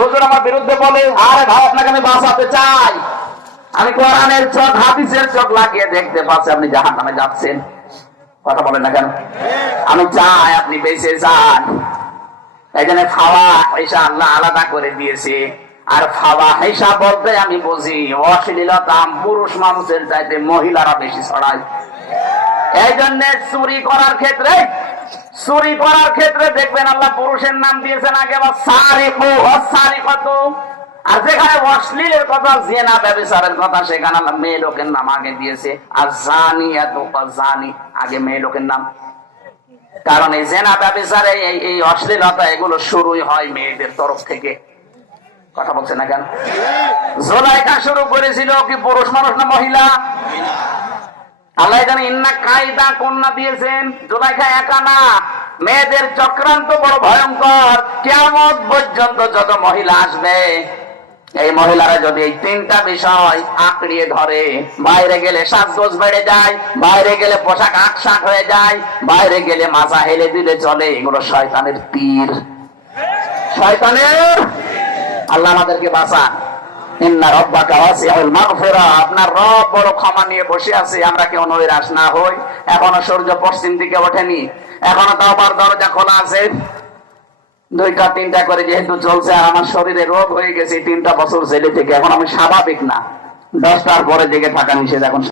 হুজুর আমার বিরুদ্ধে বলে, আরে ভাই আপনাকে আমি বাঁচাতে চাই, আমি কোরআনের চোখ হাদিসের চোখ লাগিয়ে দেখতে পাচ্ছি আপনি জাহান্নামে যাচ্ছেন। কথা বলেন না কেন? আমি চাই আপনি বেঁচে যান। এই জন্য খাওয়া পয়সা আল্লাহ আলাদা করে দিয়েছে। আর খাওয়া হিসাব বলতে আমি বুঝি অশ্লীলতা পুরুষ মানুষের চাইতে মহিলারা বেশি ছড়ায়। এই জন্য চুরি করার ক্ষেত্রে দেখবেন আল্লাহ পুরুষের নাম দিয়েছেন আগে, বা সারিকু ওয়াসারিকাতু। আর যেখানে অশ্লীলের কথা, জিনা ব্যভিচারের কথা, সেখানে আল্লাহ মেয়ে লোকের নাম আগে দিয়েছে। আর জানিয়াতু ওয়াজানি আগে মেয়ে লোকের নাম। কারণ এই জিনা ব্যভিচারে এই অশ্লীলতা এগুলো শুরুই হয় মেয়েদের তরফ থেকে। কথা বলছে না কেন? জুলাইখা শুরু করেছিল কি পুরুষ মানুষ না মহিলা? আল্লাহ এখানে ইন্না কায়দা কন্যা দিয়েছেন। জুলাইখা একা না, মেয়েদের চক্রান্ত বড় ভয়ঙ্কর। কিয়ামত পর্যন্ত যত মহিলা আসবে, এই মহিলারা যদি এই তিনটা বিষয় আঁকড়িয়ে ধরে, বাইরে গেলে সাজগোজ বেড়ে যায়, বাইরে গেলে পোশাক আকশাক হয়ে যায়, বাইরে গেলে মাথা হেলে দিলে চলে, এগুলো শয়তানের তীর, শয়তানের। আল্লাহ আমাদেরকে বাঁচান। ইন্না রাব্বাকা ওয়াসিউল মাগফিরা, আপনার রব বড় ক্ষমা নিয়ে বসে আছে। আমরা কেউ নৈরাশ না হই। এখনো সূর্য পশ্চিম দিকে ওঠেনি, এখনো তওবার দরজা খোলা আছে। 2টা 3টা করে যেহেতু চলছে, আর আমার শরীরে রোগ হয়ে গেছে 3টা বছর জেলে থেকে, এখন আমি স্বাভাবিক না। 10টার পরে জেগে থাকা নিষেধ। এখন